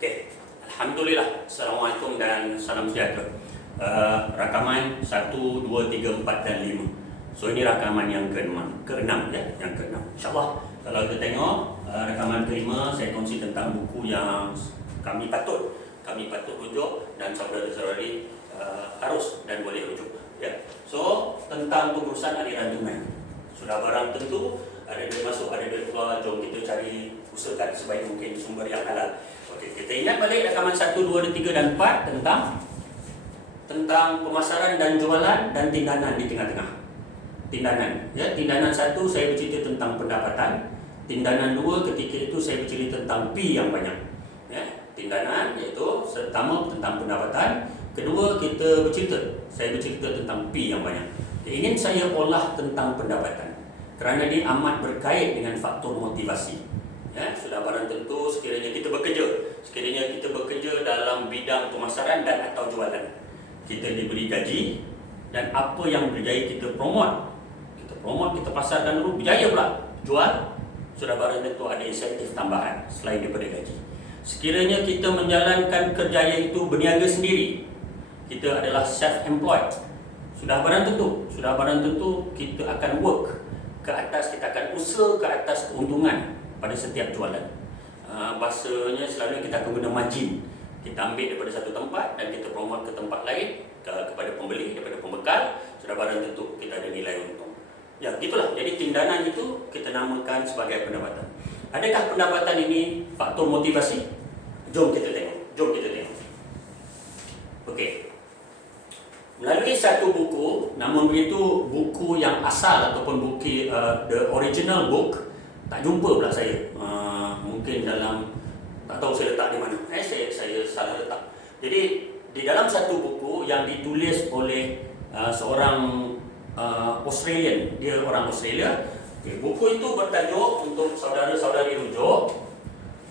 Okey, Alhamdulillah. Assalamualaikum dan salam sejahtera. Rakaman 1, 2, 3, 4 dan 5. So ini rakaman yang ke-6 ya, yang ke-6. InsyaAllah kalau kita tengok rakaman ke-5, saya kongsi tentang buku yang kami patut rujuk dan saudara-saudari harus dan boleh rujuk ya. So tentang pengurusan aliran tunai. Sudah barang tentu ada duit masuk, ada duit keluar, jom kita cari usahakan sebaik mungkin sumber yang halal. Okey, kita ingat balik rakaman 1, 2, 3 dan 4 tentang pemasaran dan jualan dan tindanan di tengah-tengah. Tindanan, ya, tindanan 1 saya bercerita tentang pendapatan, tindanan 2 ketika itu saya bercerita tentang P yang banyak. Ya, tindanan iaitu pertama tentang pendapatan, kedua saya bercerita tentang P yang banyak. Ingin saya olah tentang pendapatan kerana dia amat berkait dengan faktor motivasi. Ya, sudah barang tentu sekiranya kita bekerja dalam bidang pemasaran dan atau jualan, kita diberi gaji dan apa yang berjaya kita promote, kita pasarkan dulu, berjaya pula jual, sudah barang tentu ada insentif tambahan selain daripada gaji. Sekiranya kita menjalankan kerjaya itu berniaga sendiri, kita adalah self-employed, sudah barang tentu kita akan work ke atas, kita akan usaha ke atas keuntungan pada setiap jualan. Bahasanya selalu kita akan guna margin. Kita ambil daripada satu tempat dan kita promote ke tempat lain, kepada pembeli, daripada pembekal, sudah barang tentu kita ada nilai untung. Ya, gitulah. Jadi tindanan itu kita namakan sebagai pendapatan. Adakah pendapatan ini faktor motivasi? Jom kita tengok. Okey. Melalui satu buku, namun begitu buku yang asal ataupun buku the original book tak jumpa pula saya. Mungkin dalam, tak tahu saya letak di mana. Saya salah letak. Jadi di dalam satu buku yang ditulis oleh seorang Australian, dia orang Australia. Okay, buku itu bertajuk, untuk saudara-saudari rujuk,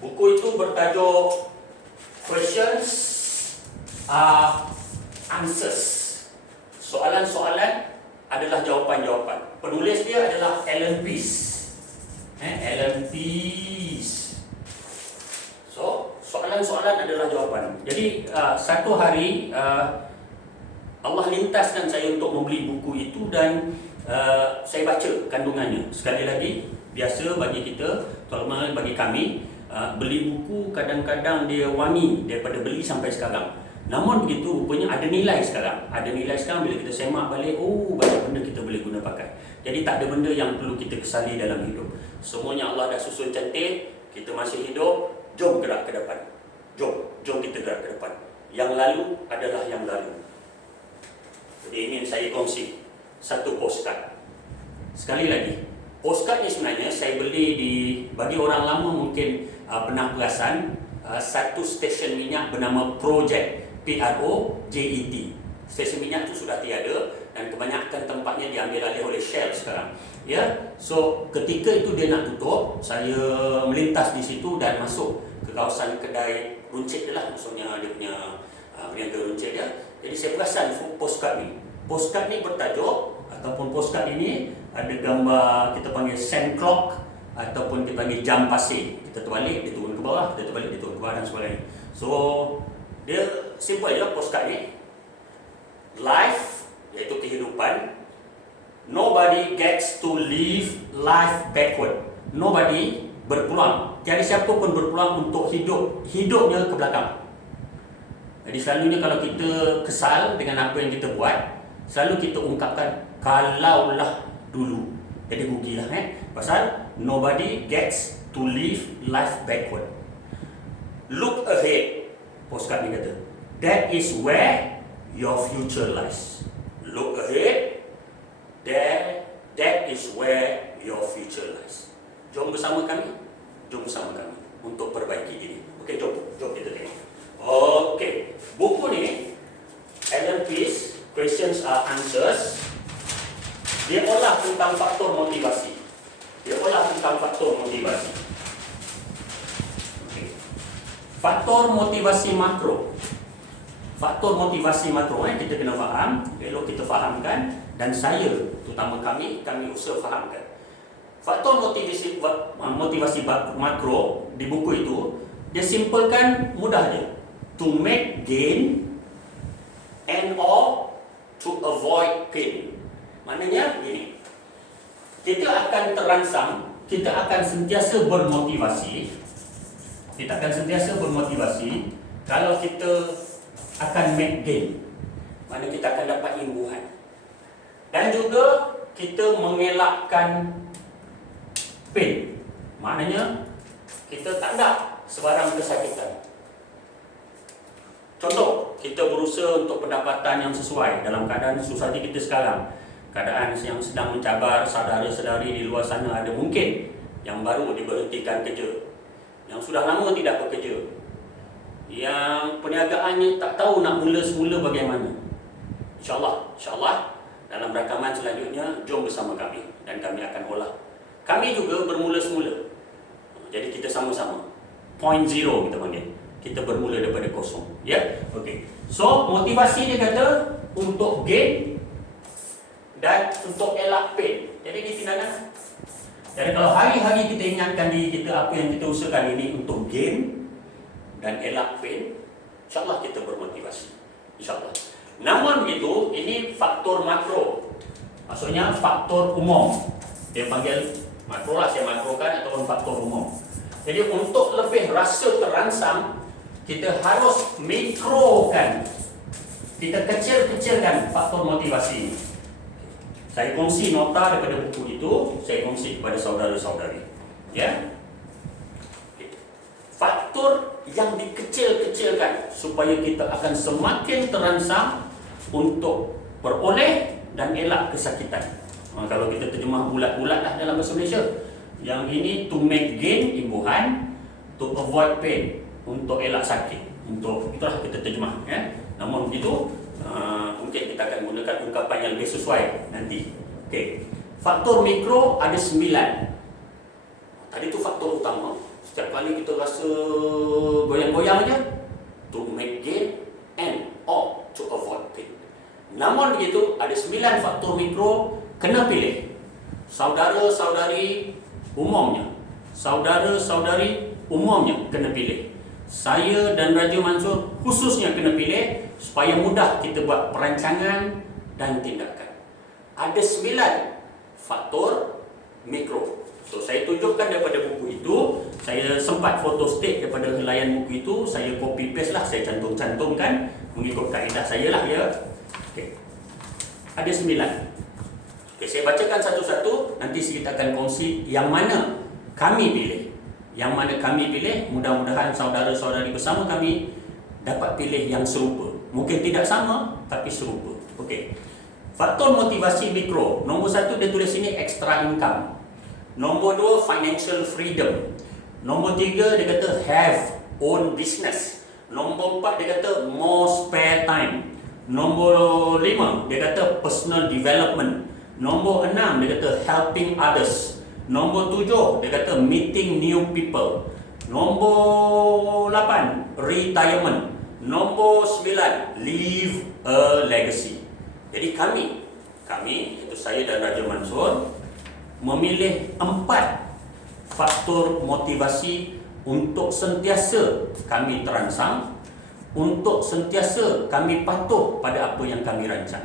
buku itu bertajuk Questions are Answers. Soalan-soalan adalah jawapan-jawapan. Penulis dia adalah Alan Pease. So, soalan-soalan adalah jawapan. Jadi, satu hari Allah lintaskan saya untuk membeli buku itu dan saya baca kandungannya. Sekali lagi, biasa bagi kita, terutama bagi kami, beli buku kadang-kadang dia wangi daripada beli sampai sekarang. Namun begitu, rupanya ada nilai sekarang. Bila kita semak balik, banyak benda kita boleh guna pakai. Jadi tak ada benda yang perlu kita kesali dalam hidup. Semuanya Allah dah susun cantik, kita masih hidup, jom gerak ke depan. Jom kita gerak ke depan. Yang lalu adalah yang lalu. Jadi ingin saya kongsi satu postcard. Sekali lagi, postcard ni sebenarnya saya beli bagi orang lama mungkin pernah perasan, satu stesen minyak bernama Project, PROJET. Stesen minyak tu sudah tiada dan kebanyakan tempatnya diambil alih oleh Shell sekarang. Ya, so ketika itu dia nak tutup, saya melintas di situ dan masuk ke kawasan kedai runcit dia lah, maksudnya dia punya peniaga runcit dia. Jadi saya perasan postcard ni. Postcard ni bertajuk, ataupun postcard ini ada gambar, kita panggil sand clock ataupun kita panggil jam pasir. Kita terbalik, dia turun ke bawah, kita terbalik, dia turun ke bawah dan sebagainya. So dia simple je postcard ni. Life, iaitu kehidupan. Nobody gets to live life backward. Nobody berpeluang. Tiada siapa pun berpeluang untuk hidupnya ke belakang. Jadi selalunya kalau kita kesal dengan apa yang kita buat, selalu kita ungkapkan kalaulah dulu. Jadi rugilah pasal nobody gets to live life backward. Look ahead. Postcard ni kata, that is where your future lies. Look ahead. That is where your future lies. Jom bersama kami untuk perbaiki diri. Okey, jom kita tengok. Okey, buku ni Alan Pease, Questions are Answers. Dia olah tentang faktor motivasi. Okay. Faktor motivasi makro. Kita kena faham, elok kita fahamkan, dan saya, terutama kami usaha fahamkan. Faktor motivasi makro di buku itu Dia simpelkan, mudah je. To make gain and or to avoid pain. Maknanya gini, kita akan terangsang, kita akan sentiasa bermotivasi. Kita akan sentiasa bermotivasi kalau kita akan make gain. Maknanya kita akan dapat imbuhan. Dan juga kita mengelakkan pain. Maknanya kita tak ada sebarang kesakitan. Contoh, kita berusaha untuk pendapatan yang sesuai dalam keadaan society kita sekarang. Keadaan yang sedang mencabar, saudara-saudari di luar sana ada mungkin yang baru diberhentikan kerja, yang sudah lama tidak bekerja, yang perniagaannya tak tahu nak mula semula bagaimana. InsyaAllah dalam rakaman selanjutnya, jom bersama kami dan kami akan olah. Kami juga bermula semula. Jadi kita sama-sama. Point zero kita panggil. Kita bermula daripada kosong. Ya? Okey. So, motivasi dia kata untuk gain dan untuk elak pain. Jadi di tindakan. Jadi kalau hari-hari kita ingatkan diri kita apa yang kita usahakan ini untuk gain dan elak pain, insyaAllah kita bermotivasi. InsyaAllah. Namun begitu, ini faktor makro. Maksudnya faktor umum. Dia panggil makro lah, saya makrokan ataupun faktor umum. Jadi untuk lebih rasa terangsang, kita harus mikrokan. Kita kecil-kecilkan faktor motivasi. Saya kongsi nota daripada buku itu, saya kongsi kepada saudara-saudari. Ya. Faktor yang dikecil-kecilkan supaya kita akan semakin terangsang untuk beroleh dan elak kesakitan. Kalau kita terjemah bulat-bulat lah dalam bahasa Malaysia. Yang ini to make gain, imbuhan, to avoid pain, untuk elak sakit. Untuk itulah kita terjemah. Ya. Namun begitu, mungkin kita akan gunakan ungkapan yang lebih sesuai nanti. Okay. Faktor mikro ada 9. Tadi tu faktor utama. Setiap kali kita rasa goyang-goyang aja, to make gain and or to avoid pain. Namun begitu, ada 9 faktor mikro kena pilih. Saudara-saudari umumnya, saudara-saudari umumnya kena pilih. Saya dan Raja Mansur khususnya kena pilih supaya mudah kita buat perancangan dan tindakan. Ada 9 faktor mikro. So, saya tunjukkan daripada buku itu. Saya sempat foto state daripada helaian buku itu. Saya copy paste lah, saya cantum-cantumkan mengikut kaedah saya lah ya. Okay. Ada 9. Okay, saya bacakan satu-satu. Nanti kita akan kongsi yang mana kami pilih. Yang mana kami pilih, mudah-mudahan saudara-saudari bersama kami dapat pilih yang serupa. Mungkin tidak sama, tapi serupa. Okey. Faktor motivasi mikro. Nombor 1 dia tulis sini extra income. Nombor 2 financial freedom. Nombor 3 dia kata have own business. Nombor 4 dia kata more spare time. Nombor 5 dia kata personal development. Nombor 6 dia kata helping others. Nombor 7 dia kata meeting new people. Nombor 8 retirement. Nombor 9 leave a legacy. Jadi kami itu saya dan Raja Mansur memilih 4 faktor motivasi untuk sentiasa kami terangsang, untuk sentiasa kami patuh pada apa yang kami rancang.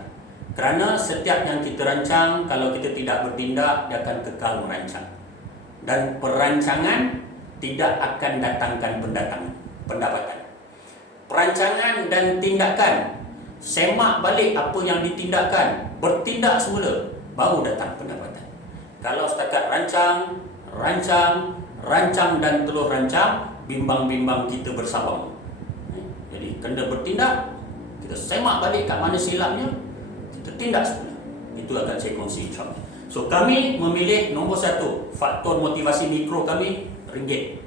Kerana setiap yang kita rancang, kalau kita tidak bertindak, dia akan kekal merancang. Dan perancangan tidak akan datangkan pendapatan. Perancangan dan tindakan, semak balik apa yang ditindakkan, bertindak semula, baru datang pendapatan. Kalau setakat rancang dan terus rancang, bimbang-bimbang kita bersabang. Jadi kena bertindak, kita semak balik kat mana silapnya, kita tindak semula. Itu akan saya kongsi insyaAllah. So kami memilih nombor 1, faktor motivasi mikro kami, ringgit.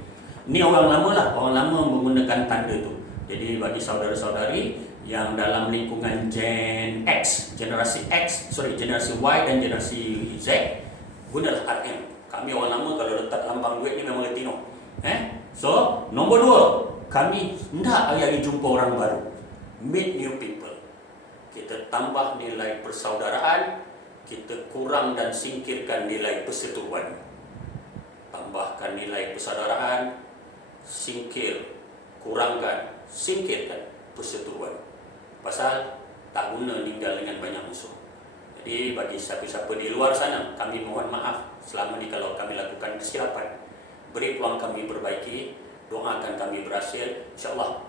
Ini orang lama lah, orang lama menggunakan tanda tu. Jadi bagi saudara-saudari yang dalam lingkungan Gen X, generasi Y dan generasi Z, gunalah RM. Kami orang lama kalau letak lambang duit ni memang letino. So, nombor 2, kami hendak hari-hari jumpa orang baru. Meet new people. Kita tambah nilai persaudaraan, kita kurang dan singkirkan nilai perseteruan. Tambahkan nilai persaudaraan, singkirkan perseteruan. Pasal tak guna tinggal dengan banyak musuh. Jadi bagi siapa-siapa di luar sana, kami mohon maaf selama ni kalau kami lakukan kesilapan. Beri peluang kami perbaiki, doakan kami berhasil. InsyaAllah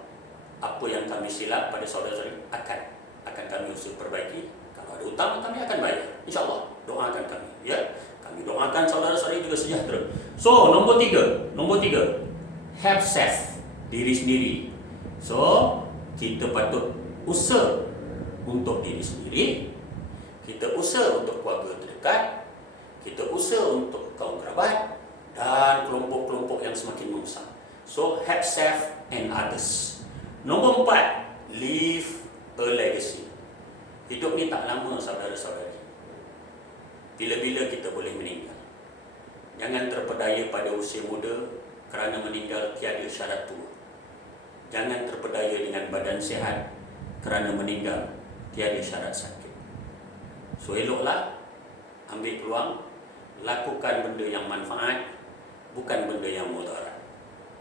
apa yang kami silap pada saudara-saudari akan kami usul perbaiki. Kalau ada hutang kami akan bayar. InsyaAllah doakan kami, ya. Kami doakan saudara-saudari juga sejahtera. So, nombor tiga, have self, diri sendiri. So, kita patut usaha untuk diri sendiri, kita usaha untuk keluarga terdekat, kita usaha untuk kaum kerabat dan kelompok-kelompok yang semakin membesar. So, have self and others. Nombor 4, leave a legacy. Hidup ni tak lama, saudara-saudari. Bila-bila kita boleh meninggal. Jangan terpedaya pada usia muda kerana meninggal tiada syarat tua. Jangan terpedaya dengan badan sihat kerana meninggal tiada syarat sakit. So, eloklah ambil peluang, lakukan benda yang manfaat, bukan benda yang mudarat.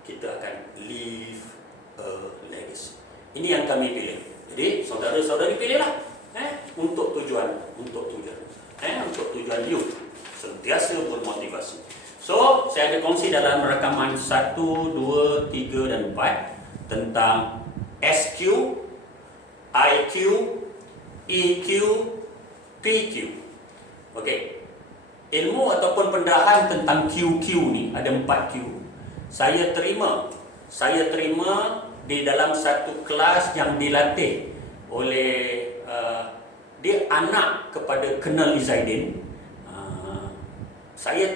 Kita akan leave a legacy. Ini yang kami pilih. Jadi, saudara-saudari pilihlah untuk tujuan you sentiasa bermotivasi. So, saya ada kongsi dalam rakaman 1, 2, 3 dan 4 tentang SQ, IQ, EQ, PQ. Okey. Ilmu ataupun pendarahan tentang QQ ni ada 4 Q. Saya terima di dalam satu kelas yang dilatih oleh dia anak kepada Colonel Izzaidin.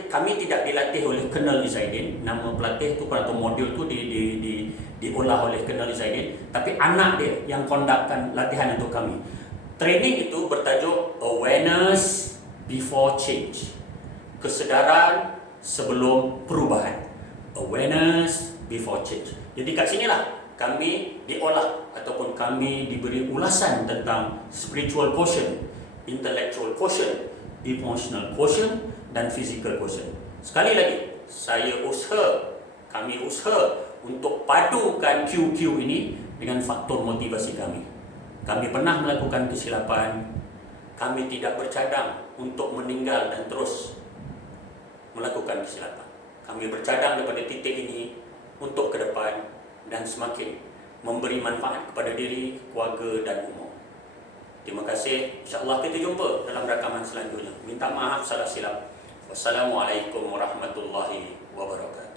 Kami tidak dilatih oleh Colonel Izzaidin. Nama pelatih tu atau modul tu diolah oleh Colonel Izzaidin, tapi anak dia yang kondakkan latihan untuk kami. Training itu bertajuk Awareness Before Change. Kesedaran sebelum perubahan. Awareness Before Change. Jadi kat sinilah kami diolah ataupun kami diberi ulasan tentang spiritual quotient, intellectual quotient, emotional quotient dan physical quotient. Sekali lagi, kami usaha untuk padukan QQ ini dengan faktor motivasi kami. Kami pernah melakukan kesilapan, kami tidak bercadang untuk meninggal dan terus melakukan kesilapan. Kami bercadang daripada titik ini untuk ke depan dan semakin memberi manfaat kepada diri, keluarga dan umum. Terima kasih. InsyaAllah kita jumpa dalam rakaman selanjutnya. Minta maaf salah silap. Wassalamualaikum warahmatullahi wabarakatuh.